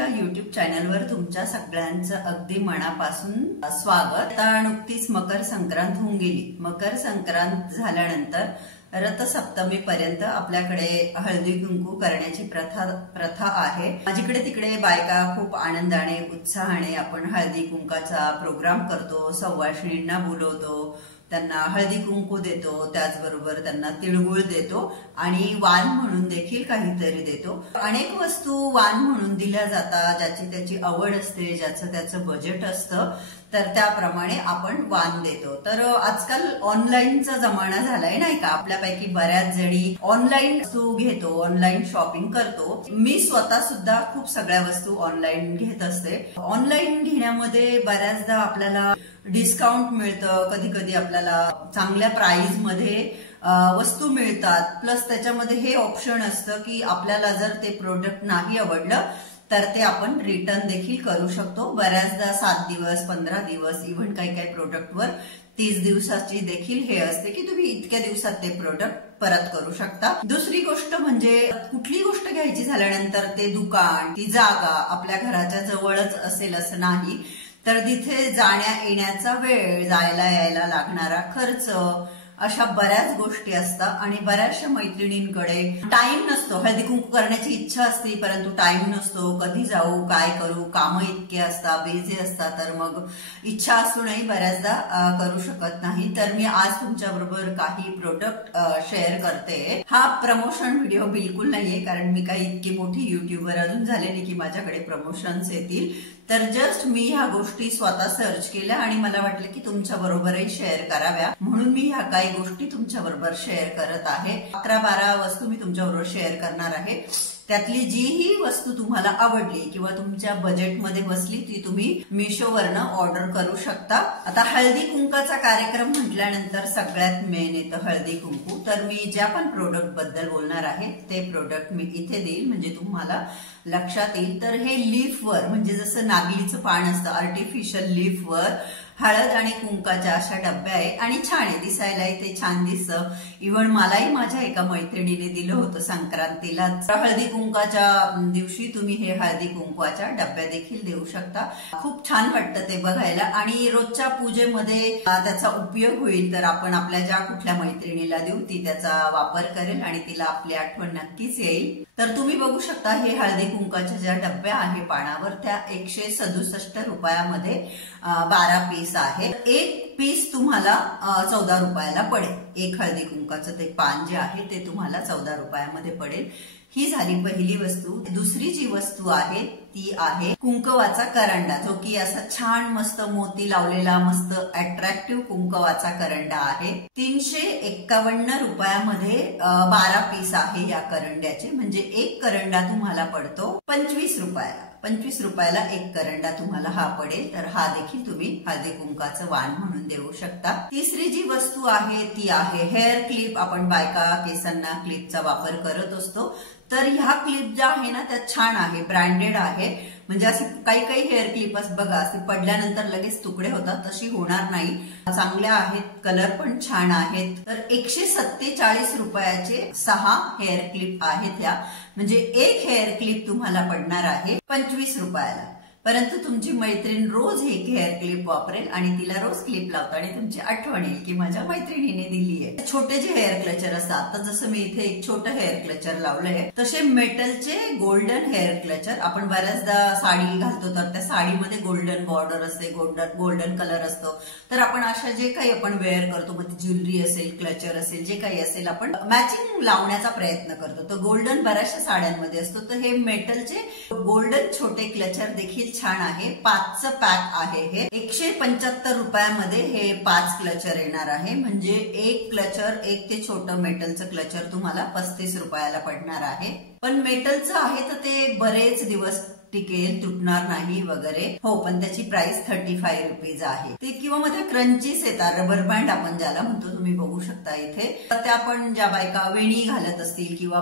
या युट्यूब चॅनलवर तुमच्या सगळ्यांचं अगदी मनापासून स्वागत। आता नुकतीच मकर संक्रांत होऊन गेली। मकर संक्रांत झाल्यानंतर रथसप्तमी पर्यंत आपल्याकडे हळदी कुंकू करण्याची प्रथा आहे। जिकडे तिकडे बायका खूप आनंदाने उत्साहाने आपण हळदी कुंकाचा प्रोग्राम करतो, सवाष्णींना बोलवतो, त्यांना हळदी कुंकू देतो, त्याचबरोबर त्यांना तिळगुळ देतो आणि वाण म्हणून देखील काहीतरी देतो। अनेक वस्तू वाण म्हणून दिल्या जातात, ज्याची त्याची आवड असते, ज्याचं त्याचं बजेट असतं, तर त्याप्रमाणे आपण वाण देतो। तर आजकाल ऑनलाईनचा जमाना झालाय नाही का, आपल्यापैकी बऱ्याच जणी ऑनलाईन वस्तू घेतो, ऑनलाईन शॉपिंग करतो। मी स्वतः सुद्धा खूप सगळ्या वस्तू ऑनलाईन घेत असते। ऑनलाईन घेण्यामध्ये बऱ्याचदा आपल्याला डिस्काउंट मिळतं, कधी कधी आपल्याला चांगल्या प्राइस मध्ये वस्तू मिळतात, प्लस त्याच्यामध्ये हे ऑप्शन असतं की आपल्याला जर ते प्रोडक्ट नाही आवडलं तर ते आपण रिटर्न देखील करू शकतो। बऱ्याचदा 7 दिवस, 15 दिवस, इव्हन काही काही प्रोडक्टवर 30 दिवसाची देखील हे असते की तुम्ही इतक्या दिवसात ते प्रोडक्ट परत करू शकता। दुसरी गोष्ट म्हणजे कुठली गोष्ट घ्यायची झाल्यानंतर ते दुकान, ती जागा आपल्या घराच्या जवळच असेल असं नाही, तर तिथे जाण्या येण्याचा वेळ, जायला यायला लागणारा खर्च, अशा बऱ्याच गोष्टी असतात आणि बऱ्याचशा मैत्रिणींकडे टाइम नसतो। हळदी कुंकू करण्याची इच्छा असते परंतु टाइम नसतो, कधी जाऊ, काय करू, कामं इतके असतात, बिझी असतात, तर मग इच्छा असूनही बऱ्याचदा करू शकत नाही। तर मी आज तुमच्या बरोबर काही प्रोडक्ट शेअर करते। हा प्रमोशन व्हिडिओ बिलकुल नाहीये, कारण मी काही इतकी मोठी युट्यूबर अजून झाले नाही की माझ्याकडे प्रमोशन्स येतील। तर जस्ट मी ह्या गोष्टी स्वतः सर्च केल्या आणि मला वाटलं की तुमच्या बरोबरही शेअर कराव्या, म्हणून मी ह्या काही गोष्टी तुमच्या बरोबर शेअर करत आहे। 11-12 वस्तू मी तुमच्या बरोबर शेअर करणार आहे। त्यातली जीही वस्तू तुम्हाला आवडली किंवा तुमच्या बजेटमध्ये बसली ती तुम्ही मिशोवरनं ऑर्डर करू शकता। आता हळदी कुंकाचा कार्यक्रम म्हटल्यानंतर सगळ्यात मेन येतं हळदी कुंकू। तर मी ज्या पण प्रोडक्ट बद्दल बोलणार आहे ते प्रोडक्ट मी इथे देईल, म्हणजे तुम्हाला लक्षात येईल। तर हे लीफवर, म्हणजे जसं नागलीचं पान असतं, आर्टिफिशियल लीफवर हळद आणि कुंकाच्या अशा डब्या आहे आणि छान आहे, दिसायलाही ते छान दिसतं। इव्हन मलाही माझ्या एका मैत्रिणीने दिलं होतं संक्रांतीला। हळदी कुंकाच्या दिवशी तुम्ही हे हळदी कुंकवाच्या डब्या देखील देऊ शकता। खूप छान वाटतं ते बघायला आणि रोजच्या पूजेमध्ये त्याचा उपयोग होईल। तर आपण आपल्या ज्या कुठल्या मैत्रिणीला देऊ ती त्याचा वापर करेल आणि तिला आपली आठवण नक्कीच येईल। तर तुम्ही बघू शकता हे हळदी कुंकाच्या ज्या डब्या आहे पानावर, त्या 167 रुपयामध्ये 12 पीस आहे। एक पीस तुम्हाला 14 रुपयाला पडेल। एक हळदी कुंकाचं ते पान जे आहे ते तुम्हाला 14 रुपयामध्ये पडेल। ही झाली पहिली वस्तू। दुसरी जी वस्तू आहे ती आहे कुंकवाचा करंडा, जो की असा छान मस्त मोती लावलेला मस्त अट्रॅक्टिव्ह कुंकवाचा करंडा आहे। 351 रुपयामध्ये 12 पीस आहे या करंड्याचे, म्हणजे एक करंडा तुम्हाला पडतो 25 रुपयाला। 25 रुपयाला एक करंडा तुम्हाला हा पडेल। तर हा देखील तुम्ही हळदी कुंकाचं वाण म्हणून देऊ शकता। तिसरी जी वस्तू आहे ती आहे हेअर क्लिप। आपण बायका केसांना क्लिपचा वापर करत असतो, तर ह्या क्लिप ज्या आहे ना त्या छान आहे, ब्रँडेड आहे। म्हणजे असे काही काही हेअर क्लिप बघा, असे पडल्यानंतर लगेच तुकडे होतात, तशी होणार नाही, चांगल्या आहेत, कलर पण छान आहेत। तर 147 रुपयाचे 6 हेअर क्लिप आहेत ह्या, म्हणजे एक हेअर क्लिप तुम्हाला पडणार आहे 25 रुपयाला। परंतु तुमची मैत्रीण रोज एक हेअर क्लिप वापरेल आणि तिला रोज क्लिप लावता आणि तुमची आठवण येईल की माझ्या मैत्रिणीने दिली आहे। छोटे जे हेअर क्लचर असतात, तर जसं मी इथे एक छोटं हेअर क्लचर लावलंय, तसे मेटलचे गोल्डन हेअर क्लचर, आपण बऱ्याचदा साडी घालतो तर त्या साडीमध्ये गोल्डन बॉर्डर असते, गोल्डन कलर असतो, तर आपण अशा जे काही आपण वेअर करतो, मग ज्वेलरी असेल, क्लचर असेल, जे काही असेल, आपण मॅचिंग लावण्याचा प्रयत्न करतो, तर गोल्डन बऱ्याचशा साड्यांमध्ये असतो। तर हे मेटलचे गोल्डन छोटे क्लचर देखील छान आहे। 5चं पॅक आहे हे। 175 रुपयामध्ये हे 5 क्लचर येणार आहे, म्हणजे एक क्लचर, एक ते छोटं मेटलचं क्लचर तुम्हाला 35 रुपयाला पडणार आहे। पण मेटलचं आहे तर ते बरेच दिवस टिकेल, तुटणार नाही वगैरे, हो, पण त्याची प्राइस 35 रुपीज आहे। ते किंवा मध्ये क्रंचीस येतात, रबर बँड आपण ज्याला म्हणतो, तुम्ही बघू शकता इथे। तर त्या पण ज्या बायका वेणी घालत असतील किंवा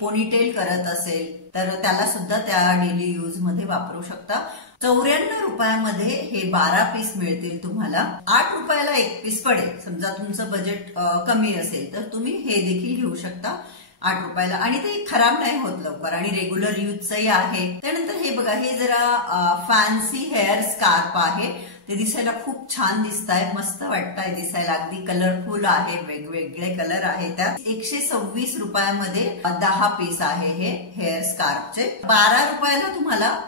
पोनीटेल करत असेल तर त्याला सुद्धा त्या डेली यूज मध्ये वापरू शकता। 94 रुपयामध्ये हे 12 पीस मिळतील तुम्हाला। 8 रुपयाला एक पीस पडेल। समजा तुमचं बजेट कमी असेल तर तुम्ही हे देखील घेऊ शकता। 8 रुपयाला आणि ते खराब नाही होत लवकर आणि रेग्युलर यूजचंही आहे. त्यानंतर हे बघा, हे जरा फॅन्सी हेअर स्कार्फ आहे. ते दिसायला खूप छान दिसत आहे, मस्त वाटतंय दिसायला, अगदी कलरफुल आहे, वेगवेगळे कलर आहे त्यात. 126 रुपयामध्ये 10 पीस आहे हे हेअर स्कार्फचे. 12 रुपयाला तुम्हाला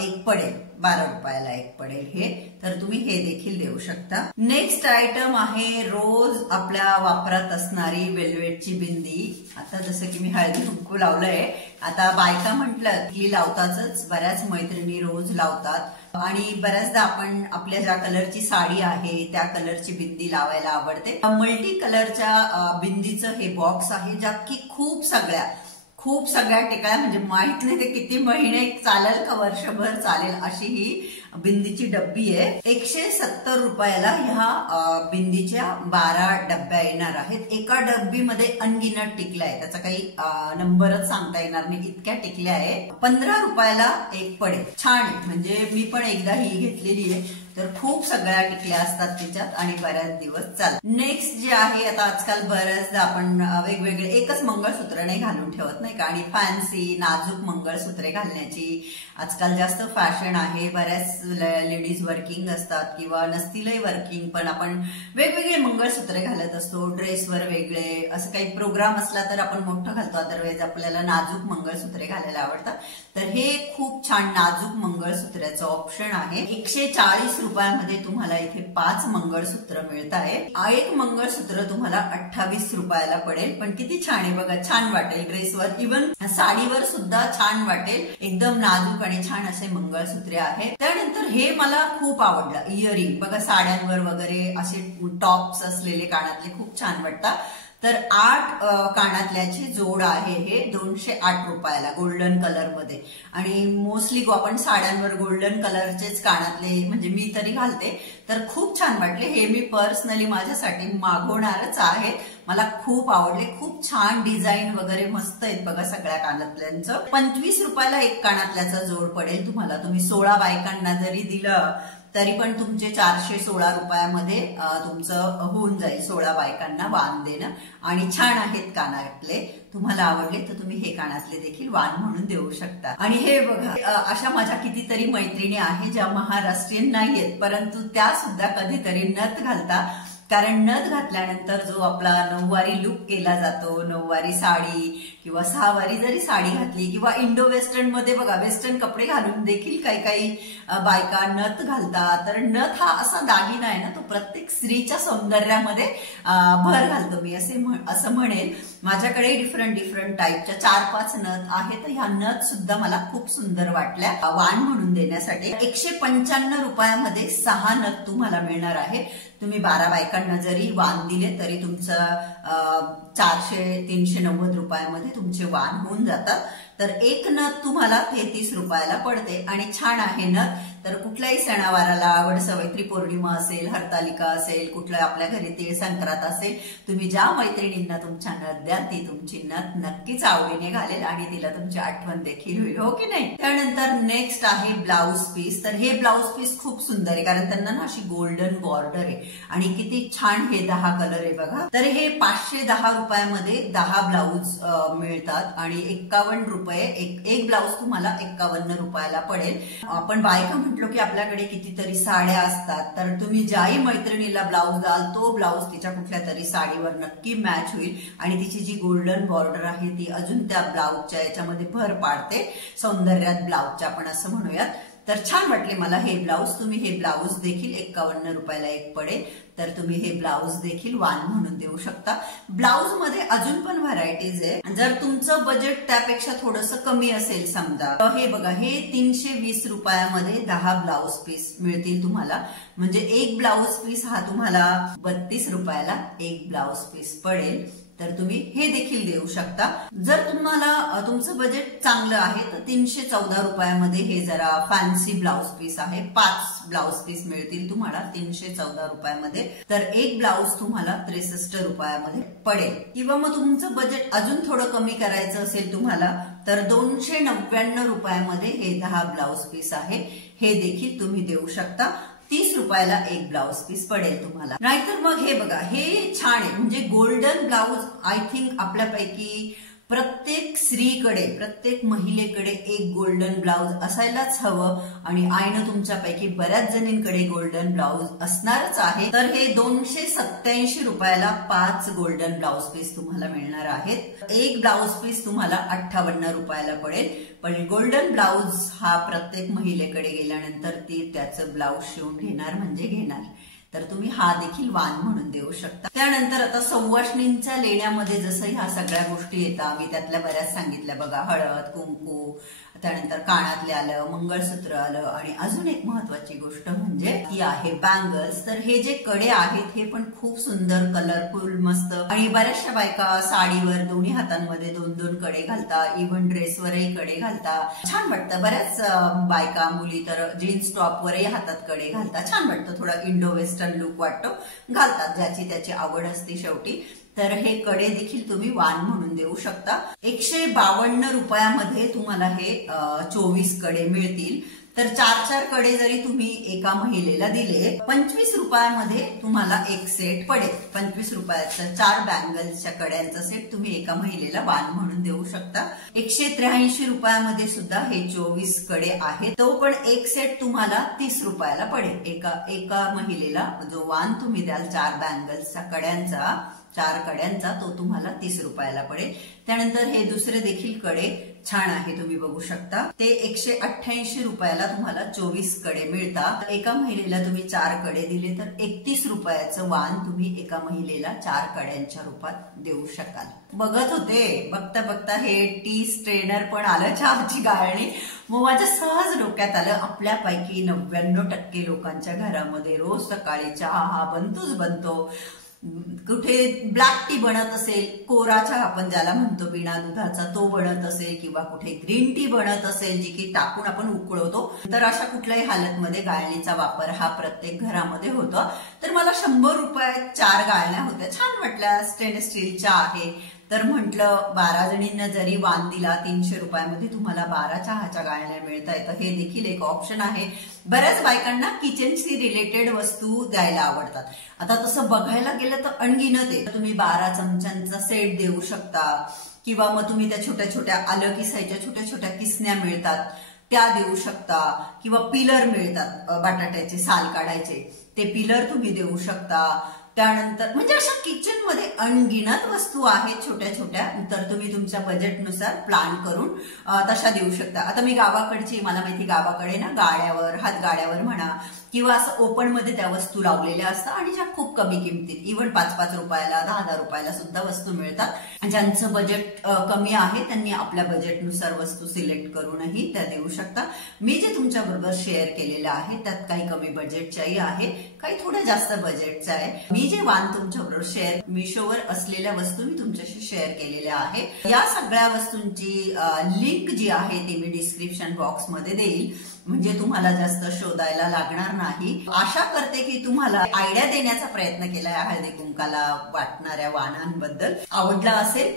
एक पडेल, 12 रुपयाला एक पडेल हे, तर तुम्ही हे देखील देऊ शकता. नेक्स्ट आयटम आहे रोज आपल्या वापरात असणारी वेल्वेटची बिंदी. आता जसं की मी हळदी कुंकू लावलंय, आता बायका म्हटलं की लावतातच, बऱ्याच मैत्रिणी रोज लावतात आणि बऱ्याचदा आपण आपल्या ज्या कलरची साडी आहे त्या कलरची बिंदी लावायला आवडते. मल्टी कलरच्या बिंदीचं हे बॉक्स आहे, ज्यात की खूप सगळ्या टिकळ्या, म्हणजे माहित नाही ते किती महिने चालेल का वर्षभर चालेल अशी ही बिंदीची डब्बी आहे. 170 रुपयाला ह्या बिंदीच्या 12 डब्या येणार आहेत. एका डब्बीमध्ये अनगिनत टिकल्या आहे, त्याचा काही नंबरच सांगता येणार नाही, इतक्या टिकल्या आहे. 15 रुपयाला एक पडेल. छान आहे, म्हणजे मी पण एकदा ही घेतलेली आहे, तर खूप सगळ्या टिकल्या असतात त्याच्यात आणि बऱ्याच दिवस चालतात. नेक्स्ट जे आहे, आता आजकाल बऱ्याचदा आपण वेगवेगळे एकच मंगळसूत्र नाही घालून ठेवत नाही का, आणि फॅन्सी नाजूक मंगळसूत्रे घालण्याची आजकाल जास्त फॅशन आहे. बऱ्याच लेडीज वर्किंग असतात किंवा नसतीलही वर्किंग, पण आपण वेगवेगळे मंगळसूत्रे घालत असतो, ड्रेसवर वेगळे, असं काही प्रोग्राम असला तर आपण मोठं घालतो, अदरवाईज आपल्याला नाजूक मंगळसूत्रे घालायला आवडतात. तर हे खूप छान नाजूक मंगळसूत्र्याचं ऑप्शन आहे. 140 रुपयामध्ये तुम्हाला इथे 5 मंगळसूत्र मिळत आहे. एक मंगळसूत्र तुम्हाला 28 रुपयाला पडेल, पण किती छान आहे बघा, छान वाटेल ड्रेसवर, इव्हन साडीवर सुद्धा छान वाटेल. एकदम नाजूक आणि छान असे मंगळसूत्रे आहेत. त्यानंतर हे मला खूप आवडलं, इयरिंग बघा, साड्यांवर वगैरे असे टॉप्स असलेले कानातले खूप छान वाटतात. तर 8 कानातल्याची जोड आहे हे 208 रुपयाला गोल्डन कलर मध्ये. आणि मोस्टली आपण साड्यांवर गोल्डन कलरचेच कानातले, म्हणजे मी तरी घालते, तर खूप छान वाटले हे. मी पर्सनली माझ्यासाठी मागवणारच आहे, मला खूप आवडले, खूप छान डिझाईन वगैरे मस्त आहेत बघा सगळ्या कानातल्यांचं. 25 रुपयाला एक कानातल्याचा जोड पडेल तुम्हाला. तुम्ही 16 बायकांना जरी दिलं तरी पण तुमचे 416 रुपयामध्ये तुमचं होऊन जाईल, 16 बायकांना वाण देणं. आणि छान आहेत कानातले, तुम्हाला आवडले तर तुम्ही हे कानातले देखील वाण म्हणून देऊ शकता. आणि हे बघा, अशा माझ्या कितीतरी मैत्रिणी आहेत ज्या महाराष्ट्रीयन नाहीयेत, परंतु त्या सुद्धा कधीतरी नथ घालतात. कारण नथ घातल्यानंतर जो आपला नऊवारी लुक केला जातो, नऊवारी साडी किंवा 6 वारी जरी साडी घातली किंवा इंडो वेस्टर्न मध्ये बघा, वेस्टर्न कपडे घालून देखील काही बायका नथ घालतात. तर नथ हा असा दागिना आहे ना, तो प्रत्येक स्त्रीच्या सौंदर्यामध्ये भर घालतो, मी असं म्हणेन. माझ्याकडे डिफरंट टाईपच्या 4-5 नथ आहेत. ह्या नथ सुद्धा मला खूप सुंदर वाटल्या वाण म्हणून देण्यासाठी. 195 रुपयामध्ये 6 नथ तुम्हाला मिळणार आहे. तुम्ही 12 बायकांना जरी वाण दिले तरी तुमचं 400-390 रुपयामध्ये तुमचे वाण होऊन जातात. तर एक नथ तुम्हाला 33 रुपयाला पडते आणि छान आहे नथ. तर कुठल्याही सणावाराला, वटसावित्री पौर्णिमा असेल, हरतालिका असेल, कुठलं आपल्या घरी तीळ संक्रांत असेल, तुम्ही ज्या मैत्रिणींना तुमच्या नथ द्याल ती तुमची नथ नक्कीच आवडीने घालेल आणि तिला तुमची आठवण देखील होईल, हो की नाही. त्यानंतर नेक्स्ट आहे ब्लाउज पीस. तर हे ब्लाउज पीस खूप सुंदर आहे, कारण त्यांना ना अशी गोल्डन बॉर्डर आहे आणि किती छान हे 10 कलर आहे बघा. तर हे 510 रुपयामध्ये 10 ब्लाउज मिळतात आणि 51 रुपये एक ब्लाउज तुम्हाला 51 रुपयाला पडेल. आपण बायका म्हटलो की आपल्याकडे कितीतरी साड्या असतात, तर तुम्ही ज्याही मैत्रिणीला ब्लाउज द्याल तो ब्लाउज तिच्या कुठल्या तरी साडीवर नक्की मॅच होईल आणि तिची जी गोल्डन बॉर्डर आहे ती अजून त्या ब्लाउजच्या याच्यामध्ये भर पाडते, सौंदर्यात ब्लाउजच्या आपण असं म्हणूयात. तर छान वाटले मला हे ब्लाउज. तुम्ही हे ब्लाउज देखील 51 रुपयाला एक पडेल, तर तुम्ही हे ब्लाउज देखील वाण म्हणून देऊ शकता. ब्लाउज मध्ये अजून पण व्हरायटीज आहे. जर तुमचं बजेट त्यापेक्षा थोडंसं कमी असेल समजा, हे बघा, हे 320 रुपयामध्ये 10 ब्लाउज पीस मिळतील तुम्हाला. म्हणजे एक ब्लाउज पीस हा तुम्हाला 32 रुपयाला एक ब्लाउज पीस पडेल. तर तुम्ही हे देखील देऊ शकता. जर तुम्हाला तुमचं बजेट चांगलं आहे तर 314 रुपयामध्ये हे जरा फॅन्सी ब्लाउज पीस आहे. 5 ब्लाउज पीस मिळतील तुम्हाला 314 रुपयामध्ये. तर एक ब्लाउज तुम्हाला 63 रुपयामध्ये पडेल. किंवा मग तुमचं बजेट अजून थोडं कमी करायचं असेल तुम्हाला तर 299 रुपयामध्ये हे 10 ब्लाउज पीस आहे, हे देखील तुम्ही देऊ शकता. 30 रुपयाला एक ब्लाउज पीस पडेल तुम्हाला. नाहीतर मग हे बघा, हे छान आहे, म्हणजे गोल्डन ब्लाउज आय थिंक आपल्यापैकी प्रत्येक स्त्रीकडे, प्रत्येक महिलेकडे एक गोल्डन ब्लाउज असायलाच हवं आणि आईनं तुमच्यापैकी बऱ्याच जणींकडे गोल्डन ब्लाउज असणारच आहे. तर हे 287 रुपयाला 5 गोल्डन ब्लाउज पीस तुम्हाला मिळणार आहेत. एक ब्लाउज पीस तुम्हाला 58 रुपयाला पडेल. पण गोल्डन ब्लाउज हा प्रत्येक महिलेकडे गेल्यानंतर ती त्याचं ब्लाउज शिवून घेणार म्हणजे घेणार. तर तुम्ही हा देखील वाण म्हणून देऊ शकता. त्यानंतर आता सौवाष्णींच्या लेण्यामध्ये जसं ह्या सगळ्या गोष्टी येतात, मी त्यातल्या बऱ्याच सांगितल्या बघा. हळद, कुंकू, त्यानंतर कानातले आलं, मंगळसूत्र आलं आणि अजून एक महत्वाची गोष्ट म्हणजे ती आहे बँगल्स. तर हे जे कडे आहेत हे पण खूप सुंदर, कलरफुल, मस्त आणि बऱ्याचशा बायका साडीवर दोन्ही हातांमध्ये 2-2 कडे घालतात. इव्हन ड्रेसवरही कडे घालतात, छान वाटतं. बऱ्याच बायका, मुली तर जीन्स टॉपवरही हातात कडे घालतात, छान वाटतं. थोडा इंडो वेस्टर्न लुक वाटतो, घालतात, ज्याची त्याची आवड असते शेवटी. तर हे कडे देखील तुम्ही वाण म्हणून देऊ शकता. 152 रुपयामध्ये तुम्हाला हे 24 कडे मिळतील. तर 4-4 कडे जरी तुम्ही एका महिलेला दिले, 25 रुपयामध्ये तुम्हाला एक सेट पडेल. 25 रुपयाचा 4 बँगल्सच्या कड्यांचा सेट तुम्ही एका महिलेला वाण म्हणून देऊ शकता. 183 रुपयामध्ये सुद्धा हे 24 कडे आहेत. तो पण एक सेट तुम्हाला 30 रुपयाला पडेल. एका महिलेला जो वाण तुम्ही द्याल 4 बँगल्सच्या कड्यांचा, 4 कड्यांचा, तो तुम्हाला 30 रुपयाला पडेल. त्यानंतर हे दुसरे देखील कडे छान आहे, तुम्ही बघू शकता. ते 188 रुपयाला तुम्हाला 24 कडे मिळतात. एका महिलेला तुम्ही 4 कडे दिले तर 31 रुपयाचं वाण तुम्ही एका महिलेला 4 कड्यांच्या रूपात देऊ शकाल. बघत होते, बघता बघता हे टी स्ट्रेनर पण आलं, चहाची गाळणी. मग माझ्या सहज डोक्यात आलं, आपल्यापैकी 99% लोकांच्या घरामध्ये रोज सकाळी चहा हा बनतोच बनतो. कुठे ब्लॅक टी बनत असेल, कोरा चहा आपण ज्याला म्हणतो बिना दुधाचा, तो बनत असेल, किंवा कुठे ग्रीन टी बनत असेल जी की टाकून आपण उकळवतो, तर अशा कुठल्याही हालतमध्ये गाळणीचा वापर हा प्रत्येक घरामध्ये होतो. तर मला 100 रुपयात 4 गाळण्या होत्या, छान वाटल्या, स्टेनलेस स्टीलच्या आहे. तर म्हटलं 12 जणींना जरी वाण दिला 300 रुपयामध्ये तुम्हाला 12 चहाच्या गाळण्या मिळत आहेत. हे देखील एक ऑप्शन आहे. बऱ्याच बायकांना किचनशी रिलेटेड वस्तू द्यायला आवडतात. आता तसं बघायला गेलं तर अनगिनत आहे. तुम्ही 12 चमच्यांचा सेट देऊ शकता, किंवा मग तुम्ही त्या छोट्या छोट्या आलं किसायच्या छोट्या छोट्या किसण्या मिळतात त्या देऊ शकता, किंवा पिलर मिळतात बटाट्याचे साल काढायचे, ते पिलर तुम्ही देऊ शकता. त्यानंतर म्हणजे अशा किचन मध्ये अनगिनत वस्तू आहेत छोट्या छोट्या. तर तुम्ही तुमच्या बजेटनुसार प्लॅन करून तशा देऊ शकता. आता मी गावाकडची, मला माहिती गावाकडे ना गाड्यावर, हातगाड्यावर म्हणा, किंवा असं ओपन मध्ये त्या वस्तू लावलेल्या असतात आणि ज्या खूप कमी किमतीत, इव्हन 5-5 रुपयाला, 10-10 रुपयाला सुद्धा वस्तू मिळतात. ज्यांचं बजेट कमी आहे त्यांनी आपल्या बजेटनुसार वस्तू सिलेक्ट करूनही त्या देऊ शकता. मी जे तुमच्या बरोबर शेअर केलेलं आहे त्यात काही कमी बजेटच्याही आहे, काही थोडं जास्त बजेटचं आहे. मी जे वाण तुमच्याबरोबर शेअर, मिशोवर असलेल्या वस्तू मी तुमच्याशी शेअर केलेल्या आहे. या सगळ्या वस्तूंची लिंक जी आहे ती मी डिस्क्रिप्शन बॉक्स मध्ये देईल, म्हणजे तुम्हाला जास्त शोधायला लागणार नाही. आशा करते की तुम्हाला आयडिया देण्याचा प्रयत्न केला या हळदी कुंकाला वाटणाऱ्या वाणांबद्दल. आवडला असेल